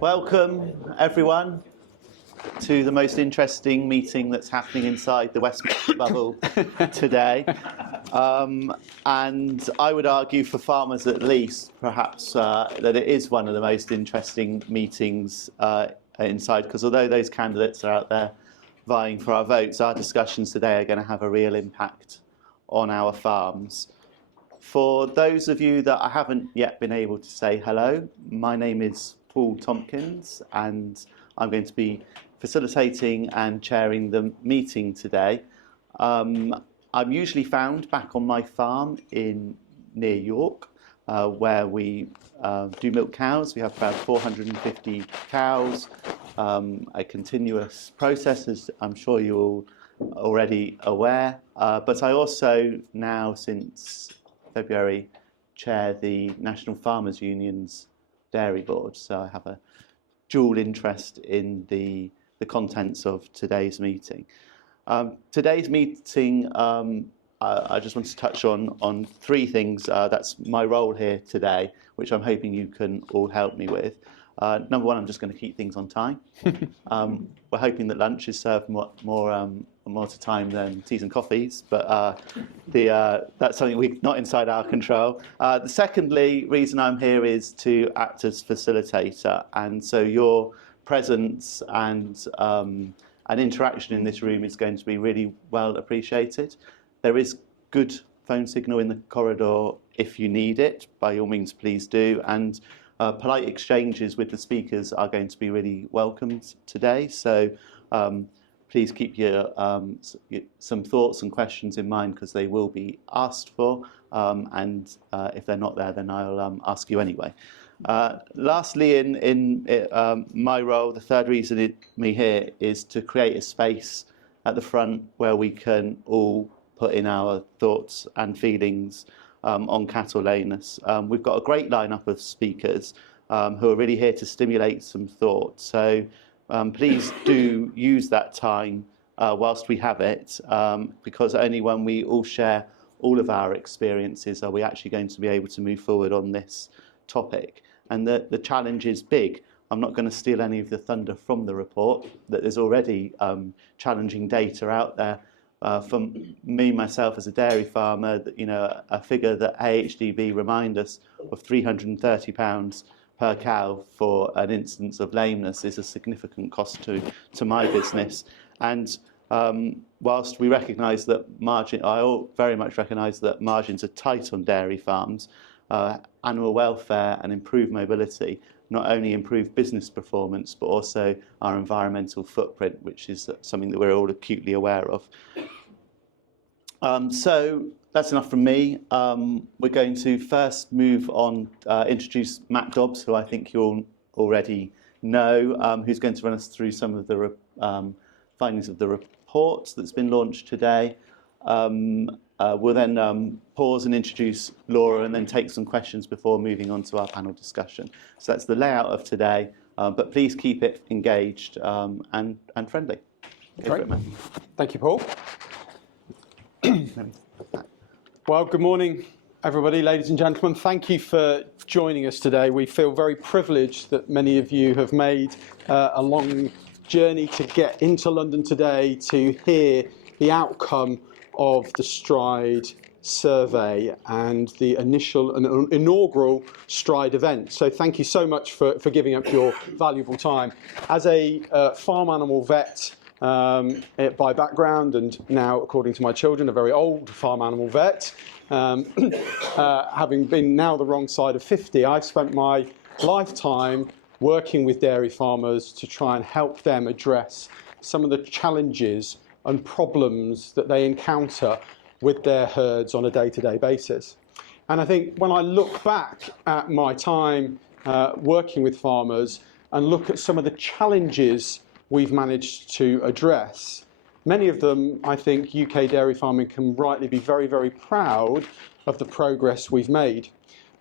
Welcome, everyone, to the most interesting meeting that's happening inside the Westminster bubble today. And I would argue, for farmers at least, perhaps, that it is one of the most interesting meetings inside, because although those candidates are out there vying for our votes, our discussions today are going to have a real impact on our farms. For those of you that I haven't yet been able to say hello, my name is Paul Tompkins, and I'm going to be facilitating and chairing the meeting today. I'm usually found back on my farm near York, where we do milk cows. We have about 450 cows, a continuous process, as I'm sure you're all already aware. But I also now, since February, chair the National Farmers Union's Dairy Board, so I have a dual interest in the contents of today's meeting. Today's meeting, I just want to touch on three things. That's my role here today, which I'm hoping you can all help me with. Number one, I'm just going to keep things on time. We're hoping that lunch is served more to time than teas and coffees, but that's something not inside our control. The secondly, reason I'm here is to act as facilitator, and so your presence and interaction in this room is going to be really well appreciated. There is good phone signal in the corridor if you need it. By all means, please do. And polite exchanges with the speakers are going to be really welcomed today. So please keep your some thoughts and questions in mind, because they will be asked for. And if they're not there, then I'll ask you anyway. Lastly, in my role, the third reason me here is to create a space at the front where we can all put in our thoughts and feelings on cattle lameness. We've got a great lineup of speakers who are really here to stimulate some thought. So please do use that time whilst we have it, because only when we all share all of our experiences are we actually going to be able to move forward on this topic. And the challenge is big. I'm not going to steal any of the thunder from the report, that there's already challenging data out there. From me, myself, as a dairy farmer, a figure that AHDB remind us of £330 per cow for an instance of lameness is a significant cost to my business. And whilst we recognise that I very much recognise that margins are tight on dairy farms, animal welfare and improved mobility not only improve business performance, but also our environmental footprint, which is something that we're all acutely aware of. So that's enough from me. We're going to first move on, introduce Matt Dobbs, who I think you all already know, who's going to run us through some of the findings of the report that's been launched today. We'll then pause and introduce Laura, and then take some questions before moving on to our panel discussion. So that's the layout of today, but please keep it engaged and friendly. Great. Thank you, Paul. Well, good morning, everybody, ladies and gentlemen. Thank you for joining us today. We feel very privileged that many of you have made a long journey to get into London today to hear the outcome of the Stride survey and the inaugural Stride event. So thank you so much for giving up your valuable time. As a farm animal vet by background, and now, according to my children, a very old farm animal vet, having been now the wrong side of 50, I've spent my lifetime working with dairy farmers to try and help them address some of the challenges and problems that they encounter with their herds on a day-to-day basis. And I think when I look back at my time working with farmers and look at some of the challenges we've managed to address, many of them, I think, UK dairy farming can rightly be very, very proud of the progress we've made.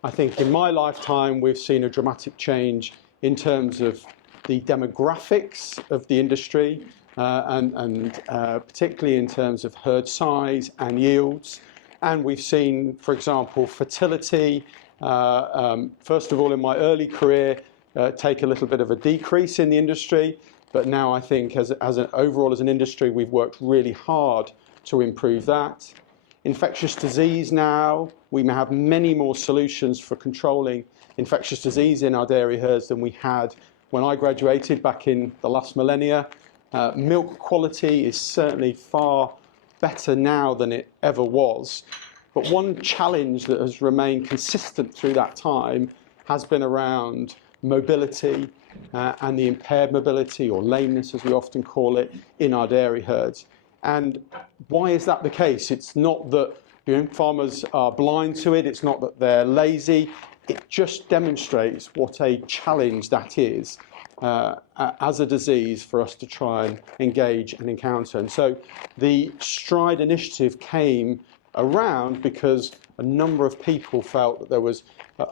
I think in my lifetime we've seen a dramatic change in terms of the demographics of the industry, and particularly in terms of herd size and yields. And we've seen, for example, fertility. First of all, in my early career, take a little bit of a decrease in the industry, but now I think overall as an industry, we've worked really hard to improve that. Infectious disease now, we have many more solutions for controlling infectious disease in our dairy herds than we had when I graduated back in the last millennia. Milk quality is certainly far better now than it ever was. But one challenge that has remained consistent through that time has been around mobility and the impaired mobility, or lameness as we often call it, in our dairy herds. And why is that the case? It's not that farmers are blind to it, it's not that they're lazy, it just demonstrates what a challenge that is as a disease for us to try and engage and encounter. And so the STRIDE initiative came around because a number of people felt that there was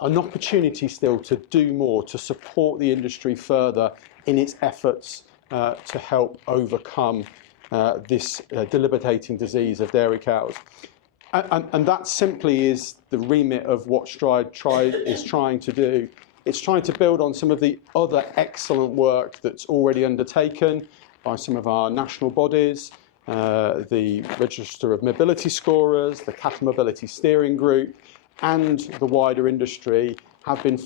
an opportunity still to do more, to support the industry further in its efforts to help overcome this debilitating disease of dairy cows. And that simply is the remit of what STRIDE is trying to do. It's trying to build on some of the other excellent work that's already undertaken by some of our national bodies, the Register of Mobility Scorers, the Cattle Mobility Steering Group, and the wider industry have been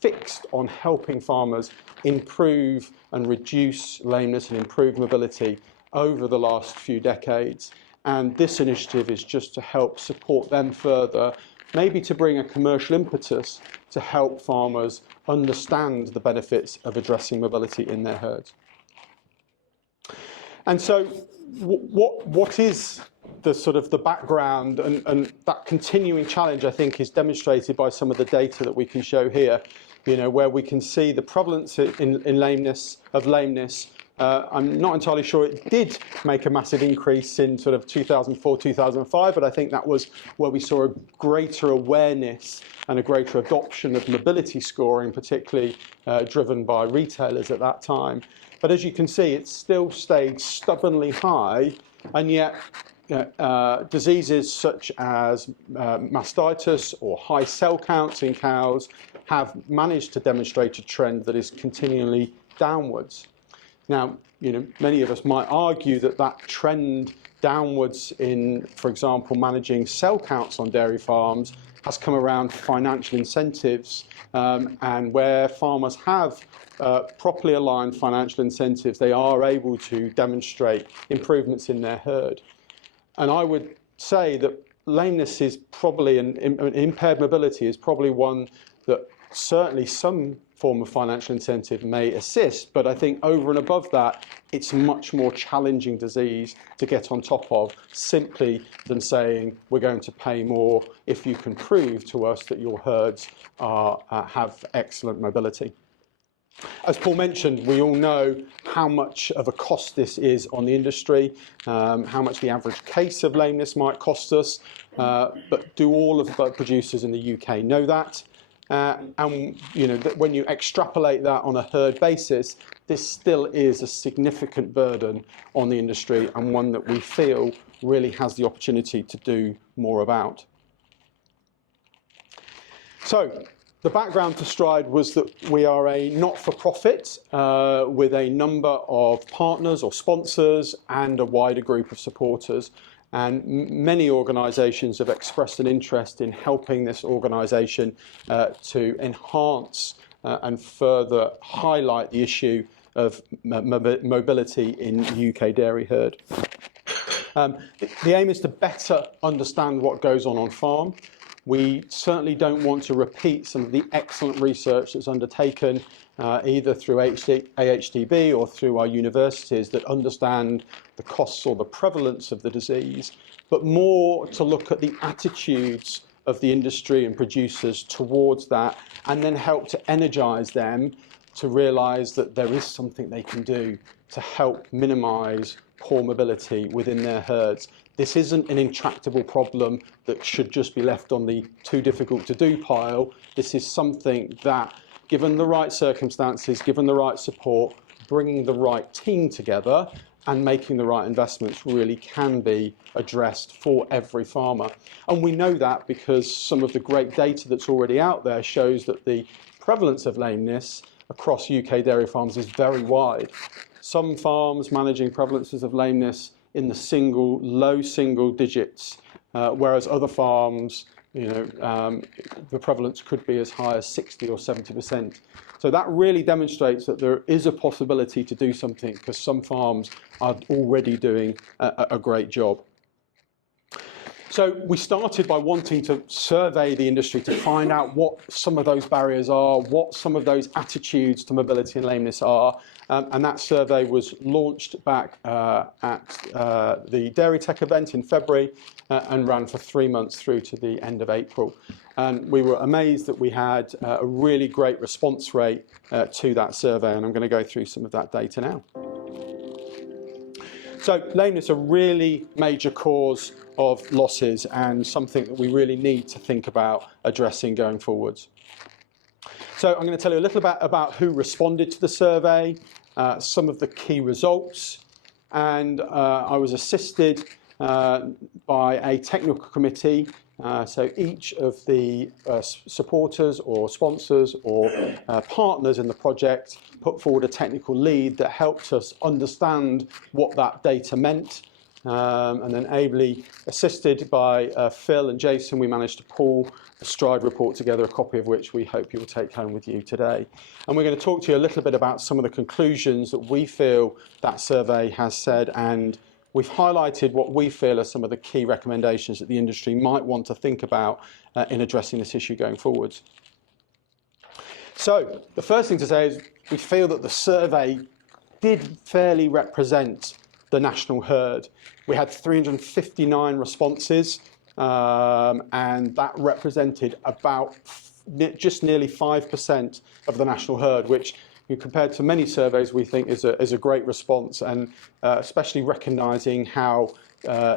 fixed on helping farmers improve and reduce lameness and improve mobility over the last few decades. And this initiative is just to help support them further, maybe to bring a commercial impetus to help farmers understand the benefits of addressing mobility in their herds. And so what is the sort of the background, and that continuing challenge, I think, is demonstrated by some of the data that we can show here, where we can see the prevalence in lameness. I'm not entirely sure it did make a massive increase in sort of 2004, 2005, but I think that was where we saw a greater awareness and a greater adoption of mobility scoring, particularly driven by retailers at that time. But as you can see, it still stayed stubbornly high, and yet diseases such as mastitis or high cell counts in cows have managed to demonstrate a trend that is continually downwards. Now, many of us might argue that that trend downwards in, for example, managing cell counts on dairy farms has come around financial incentives, and where farmers have properly aligned financial incentives, they are able to demonstrate improvements in their herd. And I would say that lameness is probably, and impaired mobility is probably one that certainly some form of financial incentive may assist, but I think over and above that, it's a much more challenging disease to get on top of, simply than saying we're going to pay more if you can prove to us that your herds have excellent mobility. As Paul mentioned, we all know how much of a cost this is on the industry, how much the average case of lameness might cost us, but do all of the producers in the UK know that? And that when you extrapolate that on a herd basis, this still is a significant burden on the industry, and one that we feel really has the opportunity to do more about. So the background to STRIDE was that we are a not-for-profit with a number of partners or sponsors and a wider group of supporters. And many organisations have expressed an interest in helping this organisation to enhance and further highlight the issue of mobility in the UK dairy herd. The aim is to better understand what goes on farm. We certainly don't want to repeat some of the excellent research that's undertaken either through AHDB or through our universities that understand the costs or the prevalence of the disease, but more to look at the attitudes of the industry and producers towards that, and then help to energise them to realise that there is something they can do to help minimise poor mobility within their herds. This isn't an intractable problem that should just be left on the too difficult to do pile. This is something that, given the right circumstances, given the right support, bringing the right team together and making the right investments, really can be addressed for every farmer. And we know that because some of the great data that's already out there shows that the prevalence of lameness across UK dairy farms is very wide. Some farms managing prevalences of lameness in the low single digits, whereas other farms, the prevalence could be as high as 60 or 70%. So that really demonstrates that there is a possibility to do something, because some farms are already doing a great job. So we started by wanting to survey the industry to find out what some of those barriers are, what some of those attitudes to mobility and lameness are. And that survey was launched back at the Dairy Tech event in February and ran for 3 months through to the end of April. And we were amazed that we had a really great response rate to that survey, and I'm going to go through some of that data now. So lameness is a really major cause of losses and something that we really need to think about addressing going forwards. So I'm going to tell you a little bit about who responded to the survey, some of the key results, and I was assisted by a technical committee. So each of the supporters or sponsors or partners in the project put forward a technical lead that helped us understand what that data meant. And then ably assisted by Phil and Jason, we managed to pull the STRIDE report together, a copy of which we hope you'll take home with you today. And we're going to talk to you a little bit about some of the conclusions that we feel that survey has said, and we've highlighted what we feel are some of the key recommendations that the industry might want to think about in addressing this issue going forwards. So the first thing to say is we feel that the survey did fairly represent the national herd. We had 359 responses, and that represented about just nearly 5% of the national herd, which compared to many surveys we think is a great response, and especially recognising how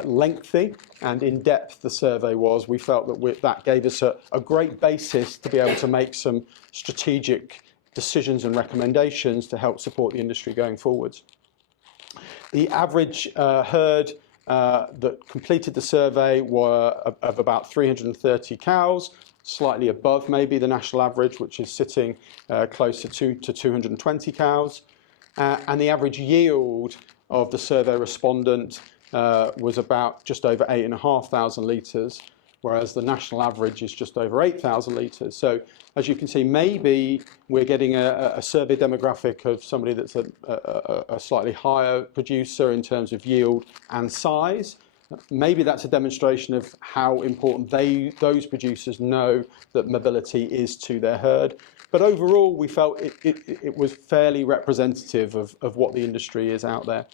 lengthy and in-depth the survey was, we felt that that gave us a great basis to be able to make some strategic decisions and recommendations to help support the industry going forwards. The average herd that completed the survey were of about 330 cows, slightly above maybe the national average, which is sitting closer to 220 cows. And the average yield of the survey respondent was about just over 8,500 litres, whereas the national average is just over 8,000 litres. So as you can see, maybe we're getting a survey demographic of somebody that's a slightly higher producer in terms of yield and size. Maybe that's a demonstration of how important those producers know that mobility is to their herd. But overall, we felt it was fairly representative of what the industry is out there.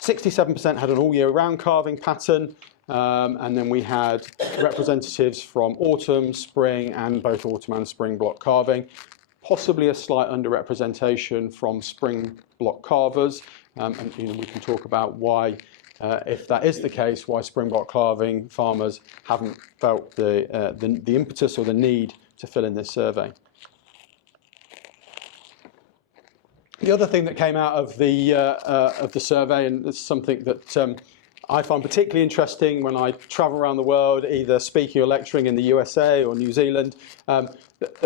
67% had an all-year-round calving pattern, and then we had representatives from autumn, spring, and both autumn and spring block calving. Possibly a slight underrepresentation from spring block calvers, and we can talk about why. If that is the case, why spring block calving farmers haven't felt the impetus or the need to fill in this survey. The other thing that came out of the survey, and it's something that I find particularly interesting when I travel around the world, either speaking or lecturing in the USA or New Zealand,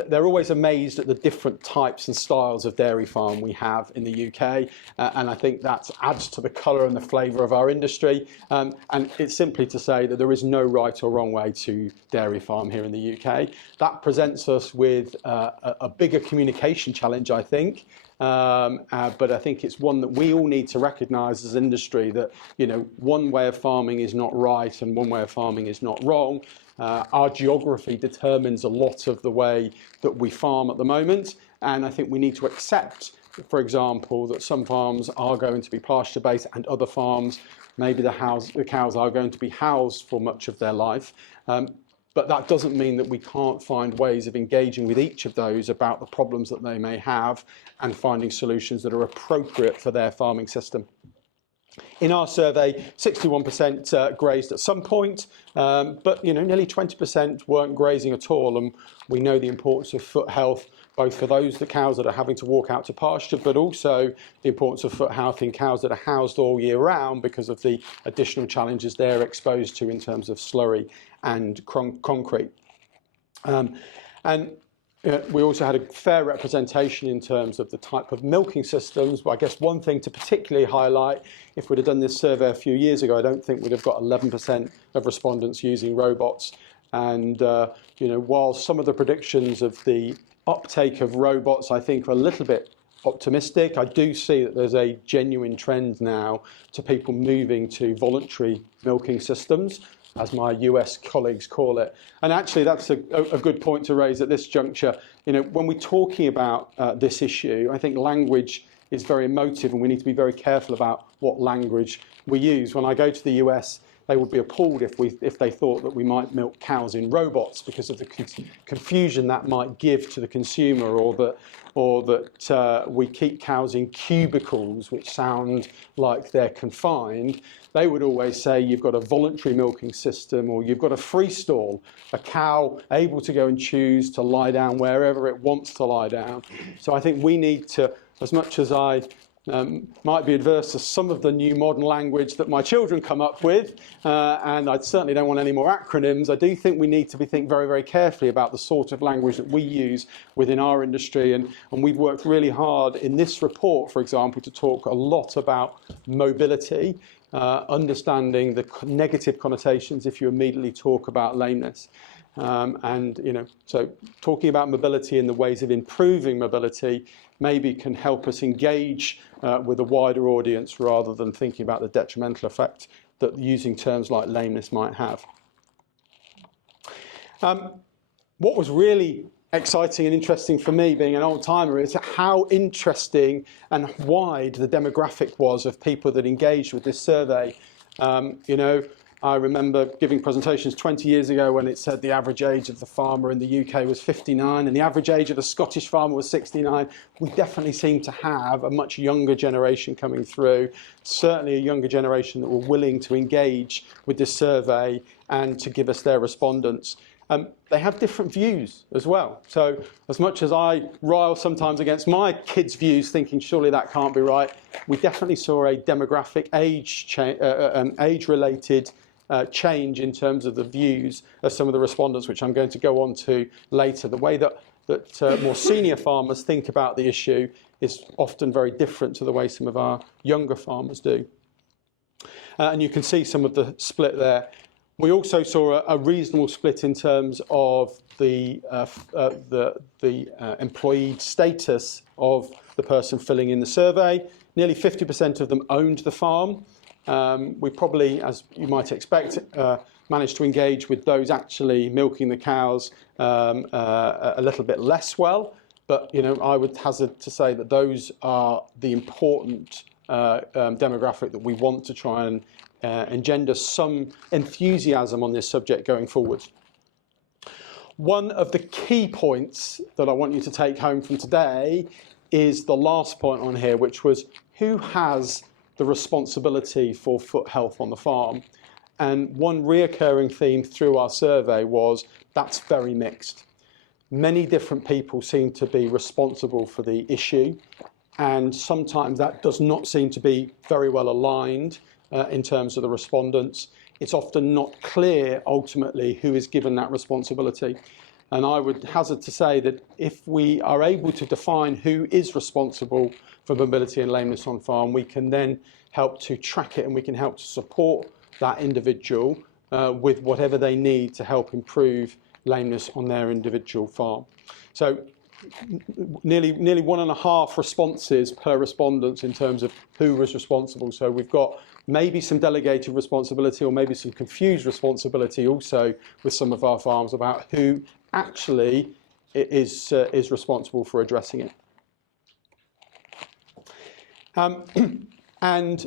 they're always amazed at the different types and styles of dairy farm we have in the UK, and I think that adds to the colour and the flavour of our industry. And it's simply to say that there is no right or wrong way to dairy farm here in the UK. That presents us with a bigger communication challenge, I think. But I think it's one that we all need to recognise as an industry, that one way of farming is not right and one way of farming is not wrong. Our geography determines a lot of the way that we farm at the moment, and I think we need to accept, for example, that some farms are going to be pasture-based and other farms, maybe the cows are going to be housed for much of their life. But that doesn't mean that we can't find ways of engaging with each of those about the problems that they may have and finding solutions that are appropriate for their farming system. In our survey, 61% grazed at some point, but nearly 20% weren't grazing at all, and we know the importance of foot health, both for the cows that are having to walk out to pasture, but also the importance of foot health in cows that are housed all year round because of the additional challenges they're exposed to in terms of slurry and concrete. And We also had a fair representation in terms of the type of milking systems. But I guess one thing to particularly highlight, if we'd have done this survey a few years ago, I don't think we'd have got 11% of respondents using robots. And while some of the predictions of the uptake of robots, I think, are a little bit optimistic, I do see that there's a genuine trend now to people moving to voluntary milking systems, as my US colleagues call it. And actually, that's a good point to raise at this juncture. When we're talking about this issue, I think language is very emotive, and we need to be very careful about what language we use. When I go to the US, they would be appalled if they thought that we might milk cows in robots because of the confusion that might give to the consumer, or that we keep cows in cubicles, which sound like they're confined. They would always say you've got a voluntary milking system, or you've got a free stall, a cow able to go and choose to lie down wherever it wants to lie down. So I think we need to, as much as I might be adverse to some of the new modern language that my children come up with, and I certainly don't want any more acronyms, I do think we need to think very, very carefully about the sort of language that we use within our industry. And we've worked really hard in this report, for example, to talk a lot about mobility, understanding the negative connotations if you immediately talk about lameness. So talking about mobility and the ways of improving mobility maybe can help us engage with a wider audience rather than thinking about the detrimental effect that using terms like lameness might have. What was really exciting and interesting for me, being an old-timer, is how interesting and wide the demographic was of people that engaged with this survey. I remember giving presentations 20 years ago when it said the average age of the farmer in the UK was 59 and the average age of the Scottish farmer was 69. We definitely seem to have a much younger generation coming through, certainly a younger generation that were willing to engage with this survey and to give us their respondents. They have different views as well. So as much as I rile sometimes against my kids' views, thinking surely that can't be right, we definitely saw a demographic age-related change in terms of the views of some of the respondents, which I'm going to go on to later. The way that more senior farmers think about the issue is often very different to the way some of our younger farmers do. And you can see some of the split there. We also saw a reasonable split in terms of the employee status of the person filling in the survey. Nearly 50% of them owned the farm. We probably, as you might expect, managed to engage with those actually milking the cows a little bit less well. But I would hazard to say that those are the important demographic that we want to try and engender some enthusiasm on this subject going forward. One of the key points that I want you to take home from today is the last point on here, which was who has the responsibility for foot health on the farm. And one reoccurring theme through our survey was that's very mixed. Many different people seem to be responsible for the issue, and sometimes that does not seem to be very well aligned in terms of the respondents. It's often not clear ultimately who is given that responsibility. And I would hazard to say that if we are able to define who is responsible for mobility and lameness on farm, we can then help to track it, and we can help to support that individual with whatever they need to help improve lameness on their individual farm. So nearly 1.5 responses per respondent in terms of who was responsible. So we've got maybe some delegated responsibility or maybe some confused responsibility also with some of our farms about who actually is responsible for addressing it. And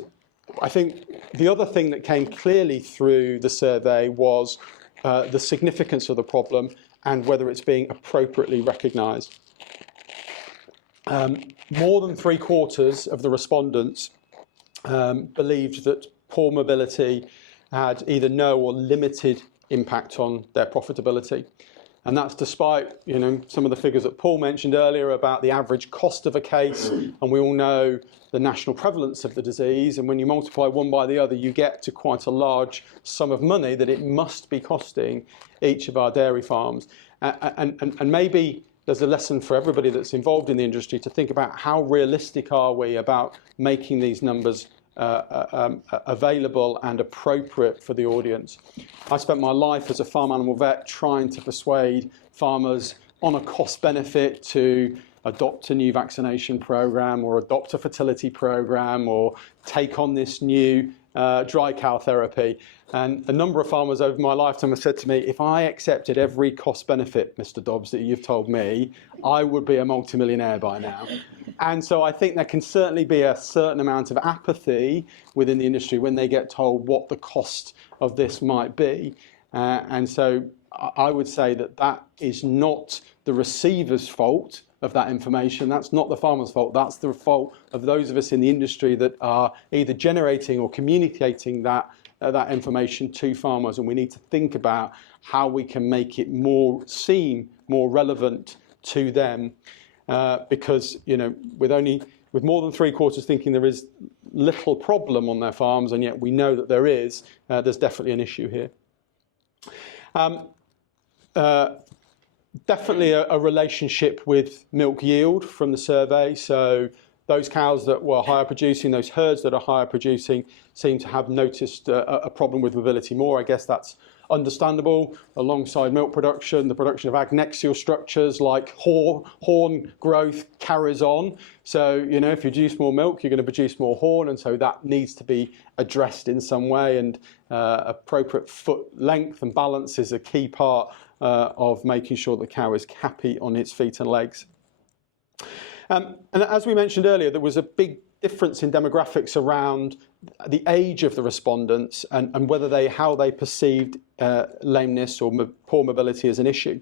I think the other thing that came clearly through the survey was the significance of the problem and whether it's being appropriately recognised. More than 3/4 of the respondents believed that poor mobility had either no or limited impact on their profitability. And that's despite some of the figures that Paul mentioned earlier about the average cost of a case, and we all know the national prevalence of the disease, and when you multiply one by the other you get to quite a large sum of money that it must be costing each of our dairy farms. And maybe there's a lesson for everybody that's involved in the industry to think about how realistic are we about making these numbers available and appropriate for the audience. I spent my life as a farm animal vet trying to persuade farmers on a cost benefit to adopt a new vaccination program or adopt a fertility program or take on this new dry cow therapy. And a number of farmers over my lifetime have said to me, if I accepted every cost benefit, Mr. Dobbs, that you've told me, I would be a multimillionaire by now. And so I think there can certainly be a certain amount of apathy within the industry when they get told what the cost of this might be. And so I would say that that is not the receiver's fault of that information. That's not the farmer's fault. That's the fault of those of us in the industry that are either generating or communicating that information to farmers. And we need to think about how we can make it seem more relevant to them. Because, you know, with more than 3/4 thinking there is little problem on their farms, and yet we know that there is, there's definitely an issue here. Definitely a relationship with milk yield from the survey. So those cows that were higher producing, those herds that are higher producing, seem to have noticed a problem with mobility more. I guess that's understandable. Alongside milk production, the production of agnexial structures like horn growth carries on. So, you know, if you produce more milk, you're going to produce more horn, and so that needs to be addressed in some way, and appropriate foot length and balance is a key part of making sure the cow is happy on its feet and legs. And as we mentioned earlier, there was a big difference in demographics around the age of the respondents and how they perceived lameness or poor mobility as an issue.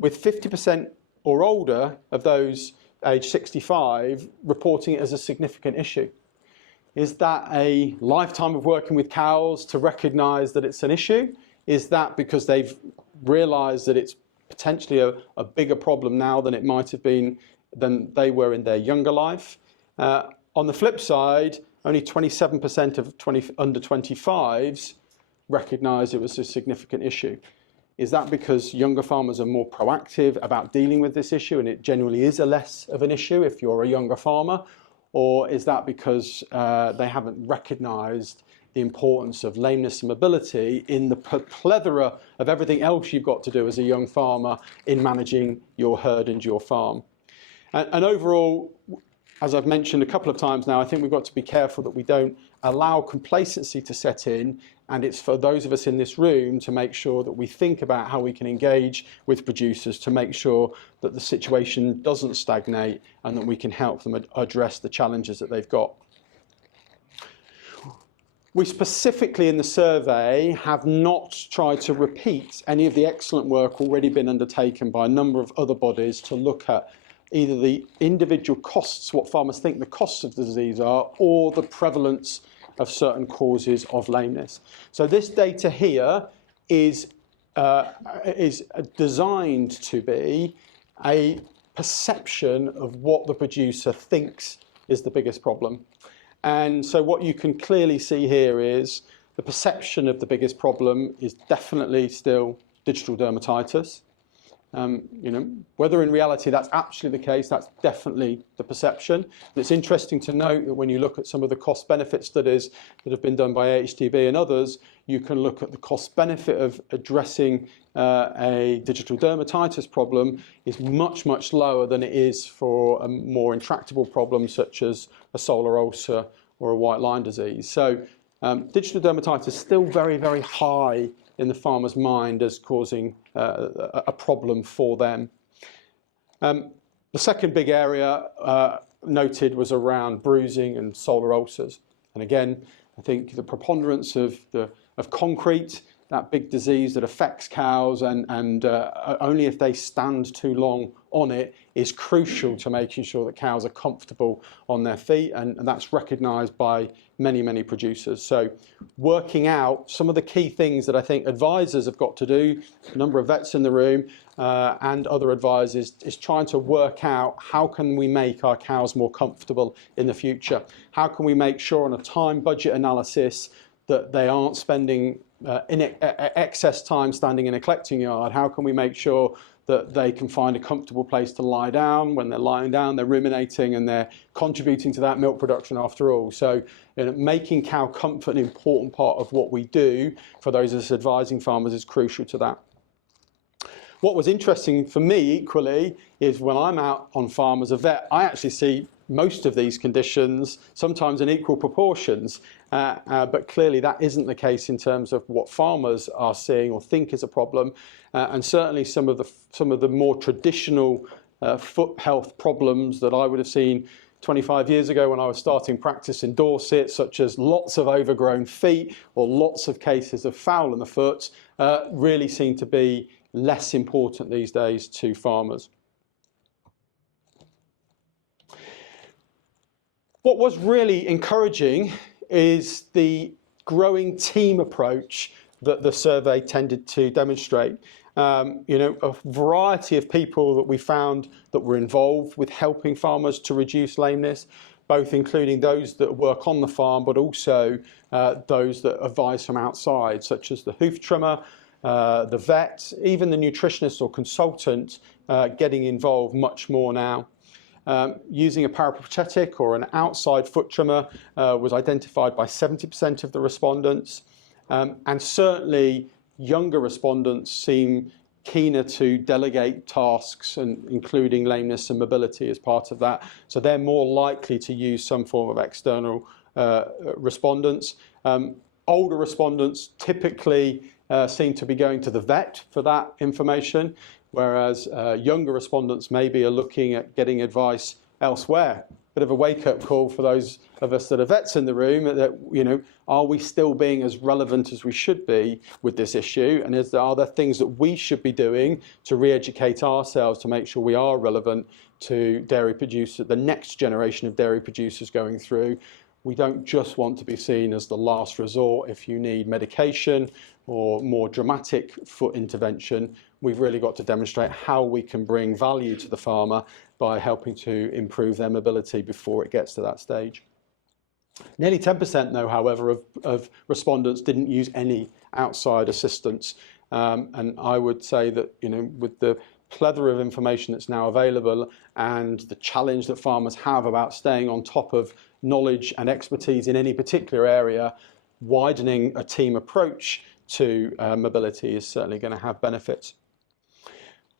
With 50% or older of those aged 65 reporting it as a significant issue. Is that a lifetime of working with cows to recognise that it's an issue? Is that because they've realised that it's potentially a bigger problem now than it might have been than they were in their younger life? On the flip side, only 27% of under 25s recognised it was a significant issue. Is that because younger farmers are more proactive about dealing with this issue and it generally is a less of an issue if you're a younger farmer? Or is that because they haven't recognised the importance of lameness and mobility in the plethora of everything else you've got to do as a young farmer in managing your herd and your farm? And overall, as I've mentioned a couple of times now, I think we've got to be careful that we don't allow complacency to set in, and it's for those of us in this room to make sure that we think about how we can engage with producers to make sure that the situation doesn't stagnate and that we can help them address the challenges that they've got. We specifically in the survey have not tried to repeat any of the excellent work already been undertaken by a number of other bodies to look at either the individual costs, what farmers think the costs of the disease are, or the prevalence of certain causes of lameness. So this data here is designed to be a perception of what the producer thinks is the biggest problem. And so what you can clearly see here is the perception of the biggest problem is definitely still digital dermatitis. You know, whether in reality that's actually the case, that's definitely the perception. But it's interesting to note that when you look at some of the cost-benefit studies that have been done by AHDB and others, you can look at the cost-benefit of addressing a digital dermatitis problem is much, much lower than it is for a more intractable problem such as a solar ulcer or a white line disease. So digital dermatitis is still very, very high in the farmer's mind as causing a problem for them. The second big area noted was around bruising and solar ulcers. And again, I think the preponderance of concrete, that big disease that affects cows and only if they stand too long on it is crucial to making sure that cows are comfortable on their feet, and that's recognised by many, many producers. So working out some of the key things that I think advisors have got to do, a number of vets in the room and other advisors, is trying to work out how can we make our cows more comfortable in the future? How can we make sure on a time budget analysis that they aren't spending excess time standing in a collecting yard? How can we make sure that they can find a comfortable place to lie down. When they're lying down, they're ruminating and they're contributing to that milk production after all. So making cow comfort an important part of what we do for those of us advising farmers is crucial to that. What was interesting for me equally is when I'm out on farm as a vet, I actually see most of these conditions, sometimes in equal proportions, but clearly that isn't the case in terms of what farmers are seeing or think is a problem, and certainly some of the more traditional foot health problems that I would have seen 25 years ago when I was starting practice in Dorset, such as lots of overgrown feet or lots of cases of foul in the foot, really seem to be less important these days to farmers. What was really encouraging is the growing team approach that the survey tended to demonstrate. A variety of people that we found that were involved with helping farmers to reduce lameness, both including those that work on the farm, but also those that advise from outside, such as the hoof trimmer, the vet, even the nutritionist or consultant getting involved much more now. Using a paraprosthetic or an outside foot trimmer was identified by 70% of the respondents, and certainly younger respondents seem keener to delegate tasks, and including lameness and mobility as part of that. So they're more likely to use some form of external respondents. Older respondents typically seem to be going to the vet for that information, whereas younger respondents maybe are looking at getting advice elsewhere. Bit of a wake-up call for those of us that are vets in the room, that, are we still being as relevant as we should be with this issue? And are there things that we should be doing to re-educate ourselves to make sure we are relevant to dairy producers, the next generation of dairy producers going through? We don't just want to be seen as the last resort if you need medication or more dramatic foot intervention. We've really got to demonstrate how we can bring value to the farmer by helping to improve their mobility before it gets to that stage. Nearly 10% though, however, of respondents didn't use any outside assistance. And I would say that, with the plethora of information that's now available and the challenge that farmers have about staying on top of knowledge and expertise in any particular area, widening a team approach to mobility is certainly going to have benefits.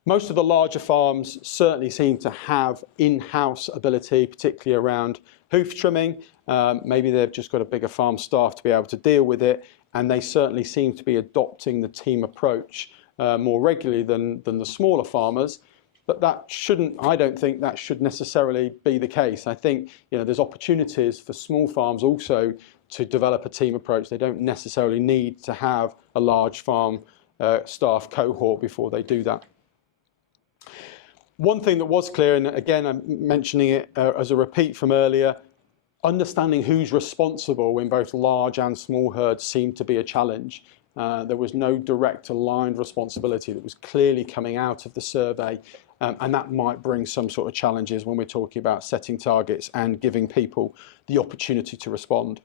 Most of the larger farms certainly seem to have in-house ability, particularly around hoof trimming. Maybe they've just got a bigger farm staff to be able to deal with it, and they certainly seem to be adopting the team approach more regularly than the smaller farmers. But I don't think that should necessarily be the case. I think there's opportunities for small farms also to develop a team approach. They don't necessarily need to have a large farm staff cohort before they do that. One thing that was clear, and again I'm mentioning it as a repeat from earlier, understanding who's responsible in both large and small herds seemed to be a challenge. There was no direct aligned responsibility that was clearly coming out of the survey, and that might bring some sort of challenges when we're talking about setting targets and giving people the opportunity to respond.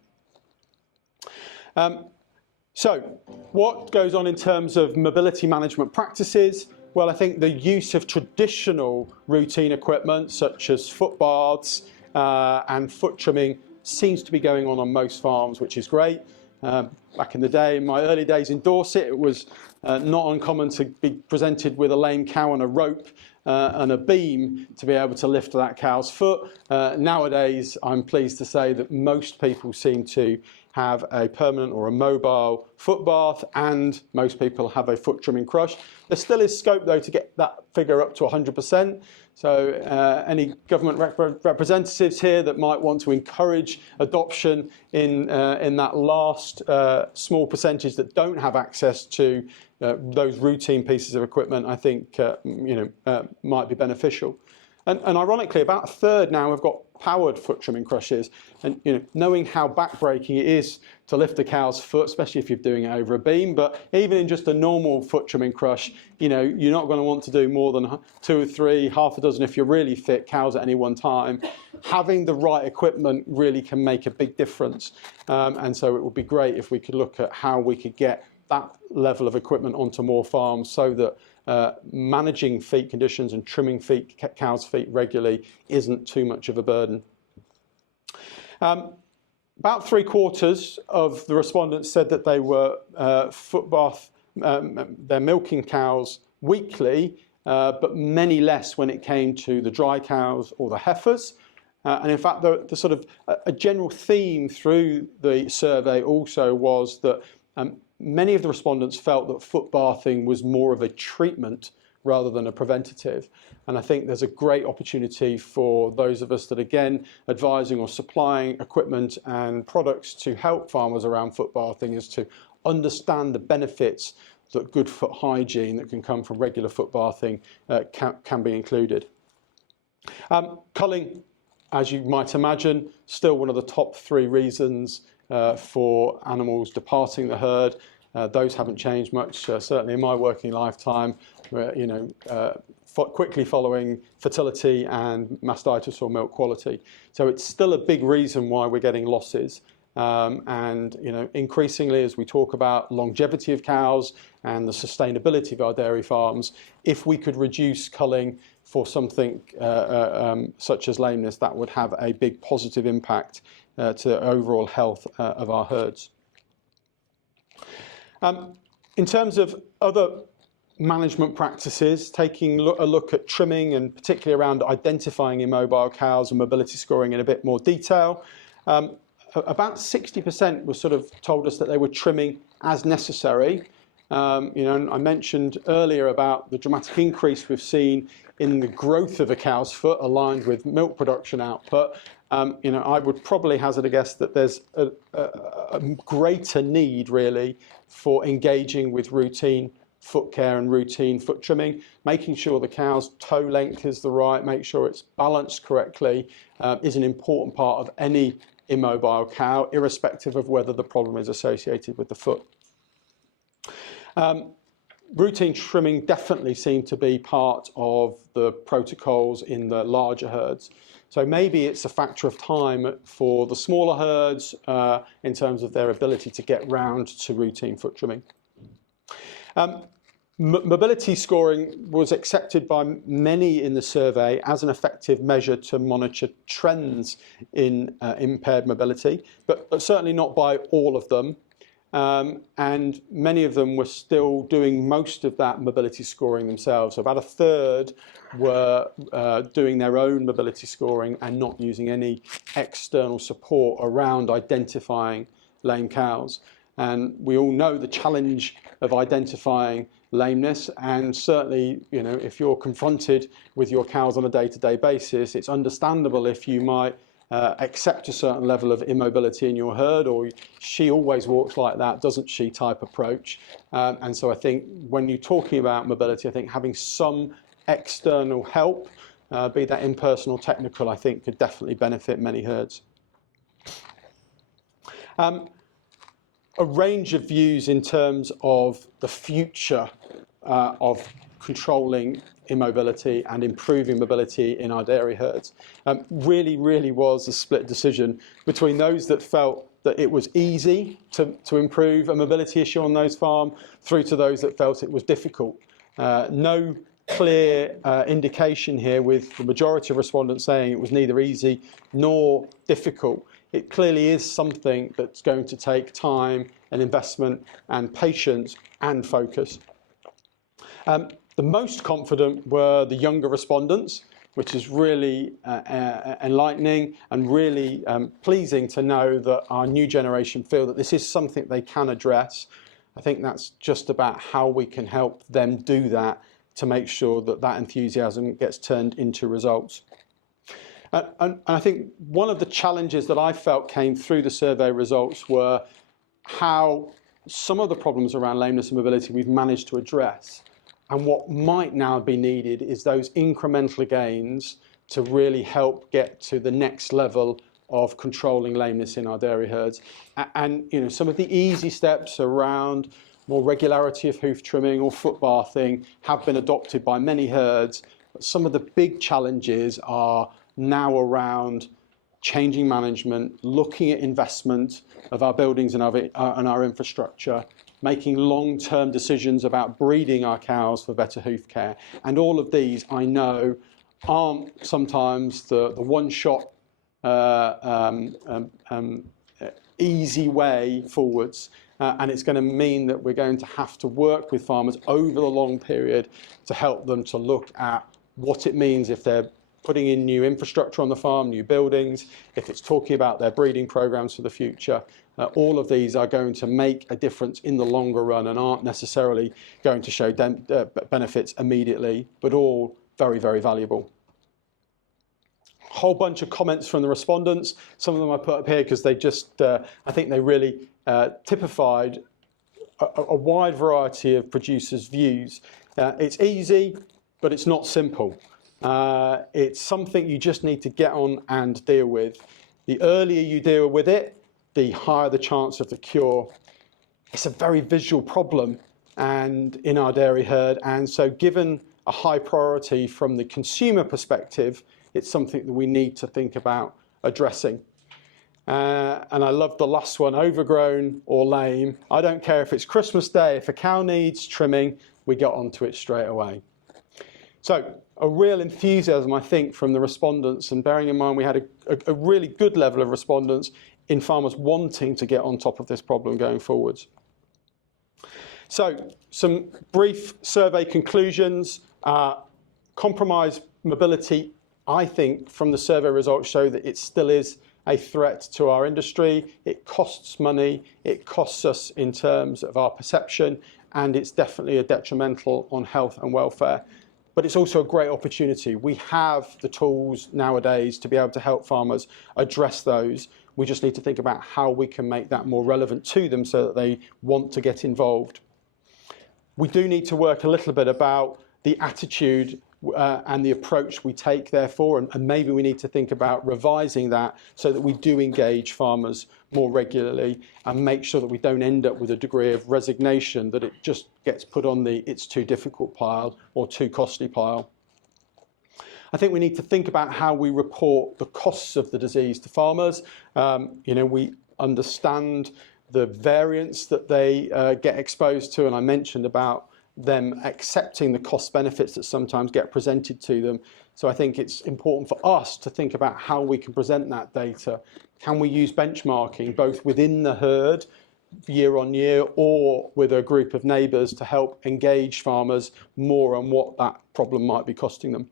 So what goes on in terms of mobility management practices? Well, I think the use of traditional routine equipment such as foot baths and foot trimming seems to be going on most farms, which is great. Back in the day, in my early days in Dorset, it was not uncommon to be presented with a lame cow on a rope and a beam to be able to lift that cow's foot. Nowadays, I'm pleased to say that most people seem to have a permanent or a mobile foot bath, and most people have a foot trimming crush. There still is scope though to get that figure up to 100%. So any government representatives here that might want to encourage adoption in that last small percentage that don't have access to those routine pieces of equipment, I think might be beneficial. And ironically, about a third now have got powered foot trimming crushes. And knowing how backbreaking it is to lift a cow's foot, especially if you're doing it over a beam, but even in just a normal foot trimming crush, you're not going to want to do more than 2 or 3, half a dozen if you're really fit cows at any one time. Having the right equipment really can make a big difference. And so it would be great if we could look at how we could get that level of equipment onto more farms so that managing feet conditions and trimming cows' feet regularly isn't too much of a burden. About 3/4 of the respondents said that they were foot bath, they're milking cows weekly, but many less when it came to the dry cows or the heifers. And in fact, the sort of a general theme through the survey also was that many of the respondents felt that foot bathing was more of a treatment rather than a preventative. And I think there's a great opportunity for those of us that, again, advising or supplying equipment and products to help farmers around foot bathing is to understand the benefits that good foot hygiene that can come from regular foot bathing can be included. Culling, as you might imagine, still one of the top 3 reasons for animals departing the herd. Those haven't changed much, certainly in my working lifetime, quickly following fertility and mastitis or milk quality. So it's still a big reason why we're getting losses. And increasingly, as we talk about longevity of cows and the sustainability of our dairy farms, if we could reduce culling for something such as lameness, that would have a big positive impact to the overall health of our herds. In terms of other management practices, taking a look at trimming and particularly around identifying immobile cows and mobility scoring in a bit more detail, about 60% were sort of told us that they were trimming as necessary. And I mentioned earlier about the dramatic increase we've seen in the growth of a cow's foot aligned with milk production output. I would probably hazard a guess that there's a greater need really for engaging with routine foot care and routine foot trimming, making sure the cow's toe length is the right, make sure it's balanced correctly, is an important part of any immobile cow, irrespective of whether the problem is associated with the foot. Routine trimming definitely seemed to be part of the protocols in the larger herds. So maybe it's a factor of time for the smaller herds in terms of their ability to get round to routine foot trimming. Mobility scoring was accepted by many in the survey as an effective measure to monitor trends in impaired mobility, but certainly not by all of them. And many of them were still doing most of that mobility scoring themselves. So about a third were doing their own mobility scoring and not using any external support around identifying lame cows. And we all know the challenge of identifying lameness, and certainly, if you're confronted with your cows on a day-to-day basis, it's understandable if you might accept a certain level of immobility in your herd, or she always walks like that, doesn't she, type approach. And so I think when you're talking about mobility, I think having some external help, be that impersonal, technical, I think could definitely benefit many herds. A range of views in terms of the future of controlling immobility and improving mobility in our dairy herds. Really was a split decision between those that felt that it was easy to improve a mobility issue on those farms through to those that felt it was difficult. No clear indication here, with the majority of respondents saying it was neither easy nor difficult. It clearly is something that's going to take time and investment and patience and focus. The most confident were the younger respondents, which is really enlightening and really pleasing to know that our new generation feel that this is something they can address. I think that's just about how we can help them do that to make sure that that enthusiasm gets turned into results. And I think one of the challenges that I felt came through the survey results were how some of the problems around lameness and mobility we've managed to address. And what might now be needed is those incremental gains to really help get to the next level of controlling lameness in our dairy herds. And some of the easy steps around more regularity of hoof trimming or foot bathing have been adopted by many herds. But some of the big challenges are now around changing management, looking at investment of our buildings and our infrastructure, making long-term decisions about breeding our cows for better hoof care. And all of these, I know, aren't sometimes the one-shot easy way forwards. And it's going to mean that we're going to have to work with farmers over the long period to help them to look at what it means if they're putting in new infrastructure on the farm, new buildings, if it's talking about their breeding programs for the future. All of these are going to make a difference in the longer run and aren't necessarily going to show benefits immediately, but all very, very valuable. A whole bunch of comments from the respondents. Some of them I put up here because they just, I think they really typified a wide variety of producers' views. It's easy, but it's not simple. It's something you just need to get on and deal with. The earlier you deal with it, the higher the chance of the cure. It's a very visual problem and in our dairy herd, and so given a high priority from the consumer perspective, it's something that we need to think about addressing. And I love the last one, overgrown or lame. I don't care if it's Christmas Day, if a cow needs trimming, we get onto it straight away. So a real enthusiasm, I think, from the respondents, and bearing in mind we had a really good level of respondents in farmers wanting to get on top of this problem going forwards. So some brief survey conclusions. Compromised mobility, I think, from the survey results show that it still is a threat to our industry. It costs money, it costs us in terms of our perception, and it's definitely a detrimental on health and welfare. But it's also a great opportunity. We have the tools nowadays to be able to help farmers address those. We just need to think about how we can make that more relevant to them so that they want to get involved. We do need to work a little bit about the attitude and the approach we take, therefore, and maybe we need to think about revising that so that we do engage farmers more regularly and make sure that we don't end up with a degree of resignation, that it just gets put on the it's too difficult pile or too costly pile. I think we need to think about how we report the costs of the disease to farmers. We understand the variance that they get exposed to, and I mentioned about them accepting the cost benefits that sometimes get presented to them. So I think it's important for us to think about how we can present that data. Can we use benchmarking both within the herd year on year or with a group of neighbours to help engage farmers more on what that problem might be costing them?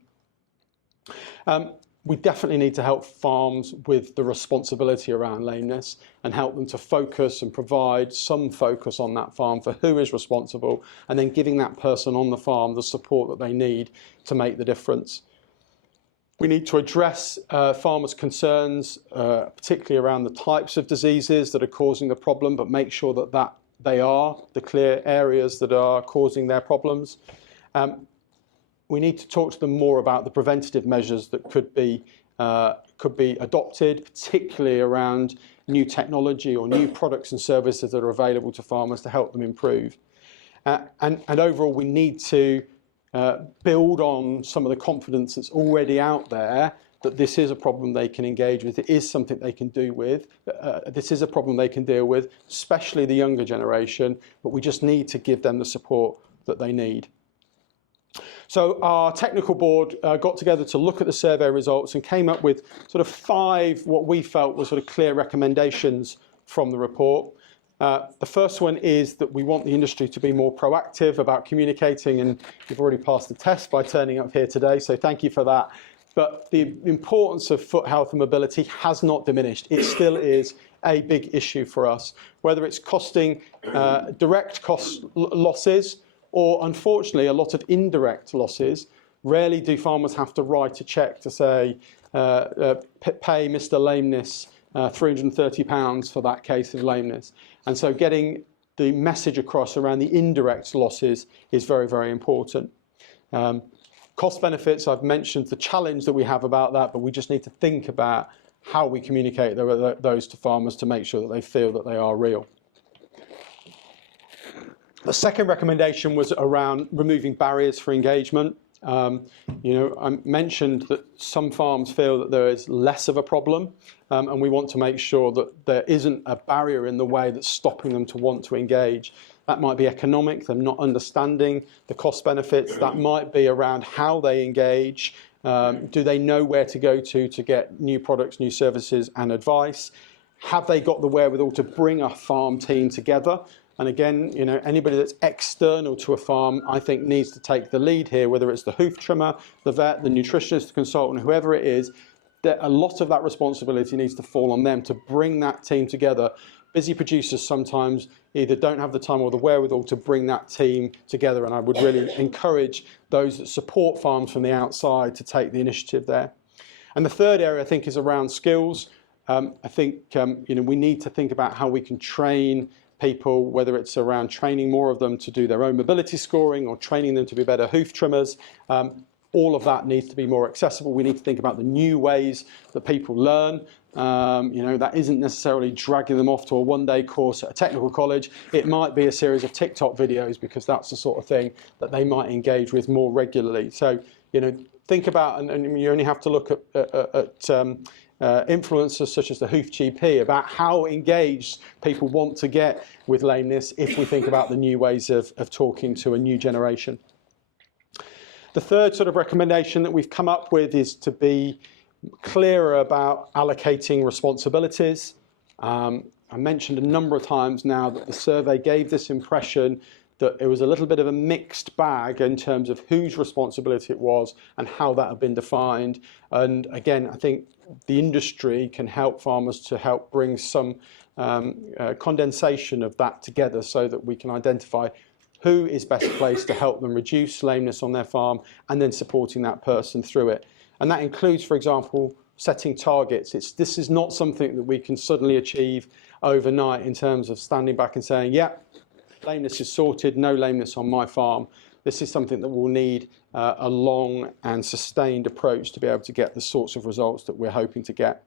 We definitely need to help farms with the responsibility around lameness and help them to focus and provide some focus on that farm for who is responsible, and then giving that person on the farm the support that they need to make the difference. We need to address farmers' concerns, particularly around the types of diseases that are causing the problem, but make sure that they are the clear areas that are causing their problems. We need to talk to them more about the preventative measures that could be adopted, particularly around new technology or new products and services that are available to farmers to help them improve. And overall, we need to build on some of the confidence that's already out there that this is a problem they can engage with, it is something they can do with, this is a problem they can deal with, especially the younger generation, but we just need to give them the support that they need. So our technical board got together to look at the survey results and came up with sort of 5 what we felt were sort of clear recommendations from the report. The first one is that we want the industry to be more proactive about communicating, and you've already passed the test by turning up here today, so thank you for that. But the importance of foot health and mobility has not diminished. It still is a big issue for us, whether it's costing direct cost losses, or unfortunately a lot of indirect losses. Rarely do farmers have to write a cheque to say, pay Mr. Lameness £330 for that case of lameness. And so getting the message across around the indirect losses is very, very important. Cost benefits, I've mentioned the challenge that we have about that, but we just need to think about how we communicate those to farmers to make sure that they feel that they are real. The second recommendation was around removing barriers for engagement. I mentioned that some farms feel that there is less of a problem, and we want to make sure that there isn't a barrier in the way that's stopping them to want to engage. That might be economic, them not understanding the cost benefits. That might be around how they engage. Do they know where to go to get new products, new services and advice? Have they got the wherewithal to bring a farm team together? And again, you know, anybody that's external to a farm, I think, needs to take the lead here, whether it's the hoof trimmer, the vet, the nutritionist, the consultant, whoever it is. That a lot of that responsibility needs to fall on them to bring that team together. Busy producers sometimes either don't have the time or the wherewithal to bring that team together, and I would really encourage those that support farms from the outside to take the initiative there. And the third area, I think, is around skills. I think you know, we need to think about how we can train people, whether it's around training more of them to do their own mobility scoring or training them to be better hoof trimmers. All of that needs to be more accessible. We need to think about the new ways that people learn. You know, that isn't necessarily dragging them off to a one-day course at a technical college. It might be a series of TikTok videos, because that's the sort of thing that they might engage with more regularly. So, you know, think about, and you only have to look at influencers such as the Hoof GP, about how engaged people want to get with lameness if we think about the new ways of talking to a new generation. The third sort of recommendation that we've come up with is to be clearer about allocating responsibilities. I mentioned a number of times now that the survey gave this impression that it was a little bit of a mixed bag in terms of whose responsibility it was and how that had been defined. And again, I think the industry can help farmers to help bring some condensation of that together so that we can identify who is best placed to help them reduce lameness on their farm, and then supporting that person through it. And that includes, for example, setting targets. This is not something that we can suddenly achieve overnight in terms of standing back and saying, yeah, lameness is sorted, no lameness on my farm. This is something that will need a long and sustained approach to be able to get the sorts of results that we're hoping to get.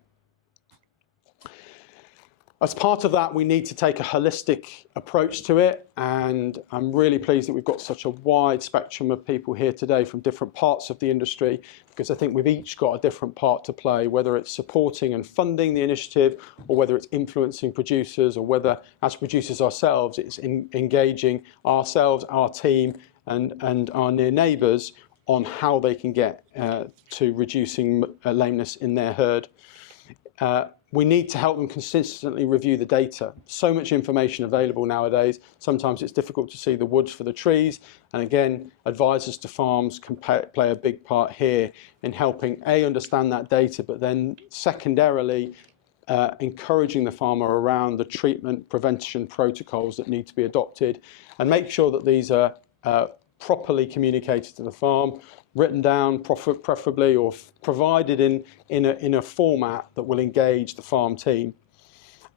As part of that, we need to take a holistic approach to it, and I'm really pleased that we've got such a wide spectrum of people here today from different parts of the industry, because I think we've each got a different part to play, whether it's supporting and funding the initiative, or whether it's influencing producers, or whether as producers ourselves it's engaging ourselves, our team and our near neighbours on how they can get to reducing lameness in their herd. We need to help them consistently review the data. So much information available nowadays. Sometimes it's difficult to see the woods for the trees. And again, advisors to farms can play a big part here in helping understand that data, but then secondarily encouraging the farmer around the treatment prevention protocols that need to be adopted, and make sure that these are properly communicated to the farm, written down preferably, or provided in a format that will engage the farm team.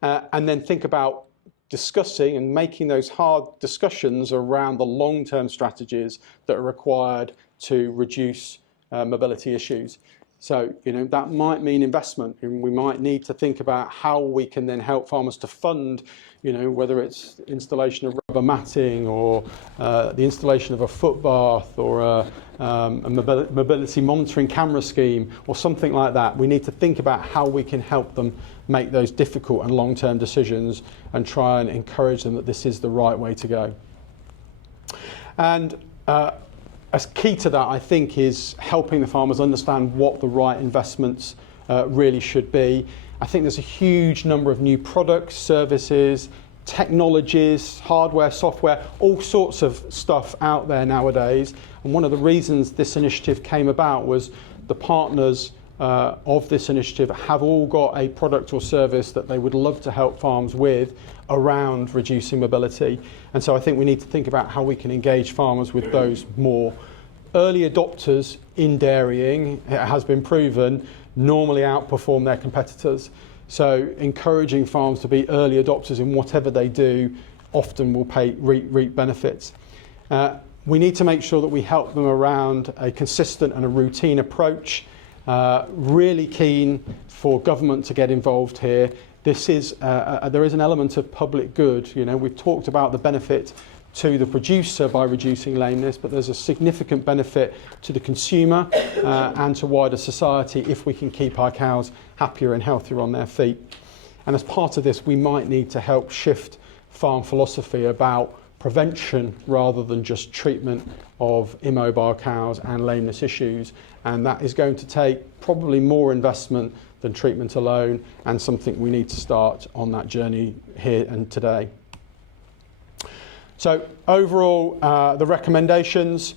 And then think about discussing and making those hard discussions around the long-term strategies that are required to reduce mobility issues. So, you know, that might mean investment, and we might need to think about how we can then help farmers to fund, you know, whether it's installation of rubber matting, or the installation of a foot bath, or a mobility monitoring camera scheme, or something like that. We need to think about how we can help them make those difficult and long-term decisions, and try and encourage them that this is the right way to go. And as key to that, I think, is helping the farmers understand what the right investments really should be. I think there's a huge number of new products, services, technologies, hardware, software, all sorts of stuff out there nowadays. And one of the reasons this initiative came about was the partners of this initiative have all got a product or service that they would love to help farms with around reducing mobility. And so I think we need to think about how we can engage farmers with those more. Early adopters in dairying, it has been proven, normally outperform their competitors. So encouraging farms to be early adopters in whatever they do often will reap benefits. We need to make sure that we help them around a consistent and a routine approach. Really keen for government to get involved here. This is there is an element of public good. You know, we've talked about the benefit to the producer by reducing lameness, but there's a significant benefit to the consumer and to wider society if we can keep our cows happier and healthier on their feet. And as part of this, we might need to help shift farm philosophy about prevention rather than just treatment of immobile cows and lameness issues, and that is going to take probably more investment than treatment alone, and something we need to start on that journey here and today. So overall, the recommendations,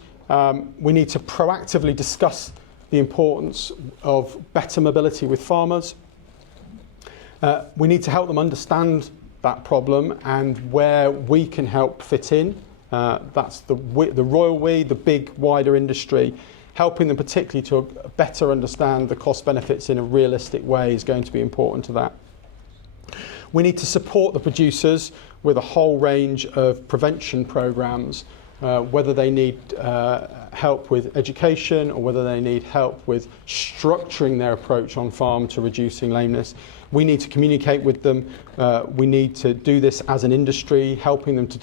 we need to proactively discuss the importance of better mobility with farmers. We need to help them understand that problem and where we can help fit in. That's the royal we, the big wider industry. Helping them particularly to better understand the cost benefits in a realistic way is going to be important to that. We need to support the producers with a whole range of prevention programs, whether they need help with education or whether they need help with structuring their approach on farm to reducing lameness. We need to communicate with them. We need to do this as an industry, helping them to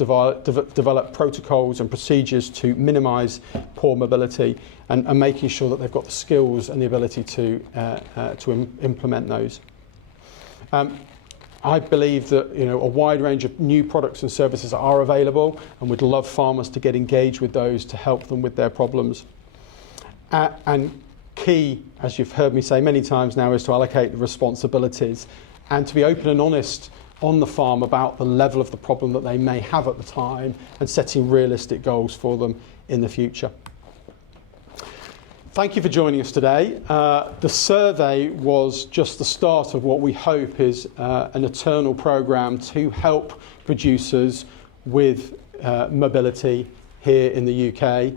develop protocols and procedures to minimise poor mobility and making sure that they've got the skills and the ability to implement those. I believe that a wide range of new products and services are available, and we'd love farmers to get engaged with those to help them with their problems. And key, as you've heard me say many times now, is to allocate the responsibilities and to be open and honest on the farm about the level of the problem that they may have at the time and setting realistic goals for them in the future. Thank you for joining us today. The survey was just the start of what we hope is an eternal programme to help producers with mobility here in the UK.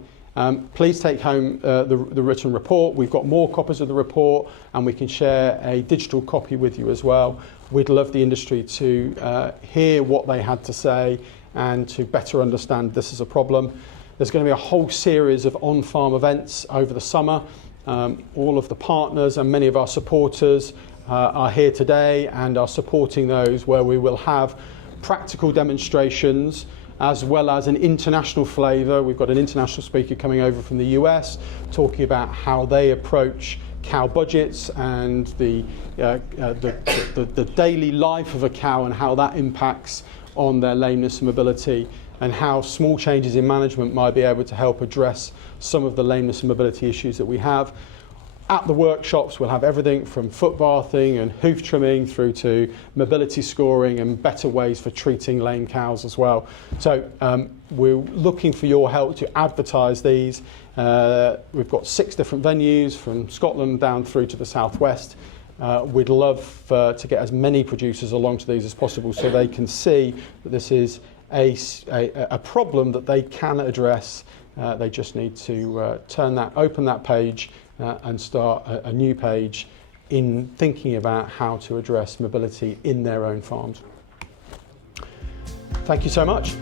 Please take home the written report. We've got more copies of the report and we can share a digital copy with you as well. We'd love the industry to hear what they had to say and to better understand this as a problem. There's going to be a whole series of on-farm events over the summer. All of the partners and many of our supporters are here today and are supporting those, where we will have practical demonstrations as well as an international flavour. We've got an international speaker coming over from the US talking about how they approach cow budgets and the daily life of a cow and how that impacts on their lameness and mobility, and how small changes in management might be able to help address some of the lameness and mobility issues that we have. At the workshops, we'll have everything from foot bathing and hoof trimming through to mobility scoring and better ways for treating lame cows as well. So we're looking for your help to advertise these. We've got 6 different venues from Scotland down through to the southwest. We'd love to get as many producers along to these as possible so they can see that this is a problem that they can address. They just need to open that page and start a new page in thinking about how to address mobility in their own farms. Thank you so much.